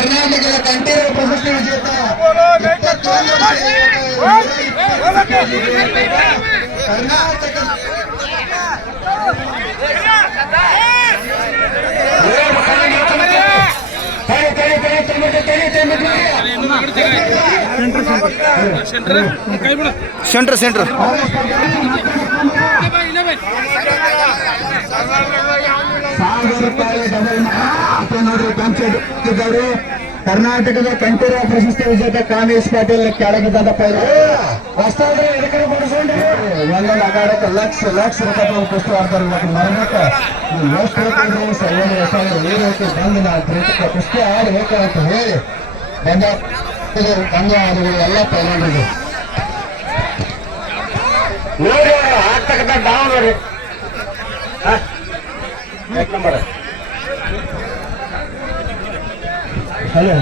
ಕರ್ನಾಟಕದ ಕಂಠೀರವ ಪ್ರಶಸ್ತಿ ವಿಜೇತ ಸೆಂಟರ್ ಸೆಂಟರ್ ₹1000 ಡಬಲ್ ನೋಡ್ರಿ ಪಂಚಾಯತ್ ಕರ್ನಾಟಕದ ಕಂಠೀರವ ಪ್ರಶಸ್ತಿ ವಿಜೇತ ಕಾಮೇಶ್ ಪಾಟೀಲ್ ಕೆಳಗಿದ್ದ ಪೈರು ಹೊಸ್ತಾದ್ರೆ ಎಡಕಡೆ ಬಡಿಸ್ಕೊಂಡ್ರಿ ಒಂದೊಂದು ಅಗಾಡಕ್ಕೆ ಲಕ್ಷ ರೂಪಾಯಿ ಕುಸ್ತಿ ಆಡ್ತಾರೆ ಮರಣಕ್ಕೆ ಎಷ್ಟು ಹೋಗ್ತಿದ್ರು ಸೈವನ್ ಈ ರೀತಿ ಬಂದು ನಾವು ಕ್ರಿಕೆಟ್ ಕುಸ್ತಿ ಆಡಬೇಕಂತ ಹೇಳಿ ಬಂದ ಧನ್ಯವಾದಗಳು ಎಲ್ಲ ಪೈಲಂಡ್ರಿಗೆ ನೋಡಿ ಆಗ್ತಕ್ಕಂಥ ಡೌನ್ ನೋಡಿ ನಂಬರ್ ಹಲೋ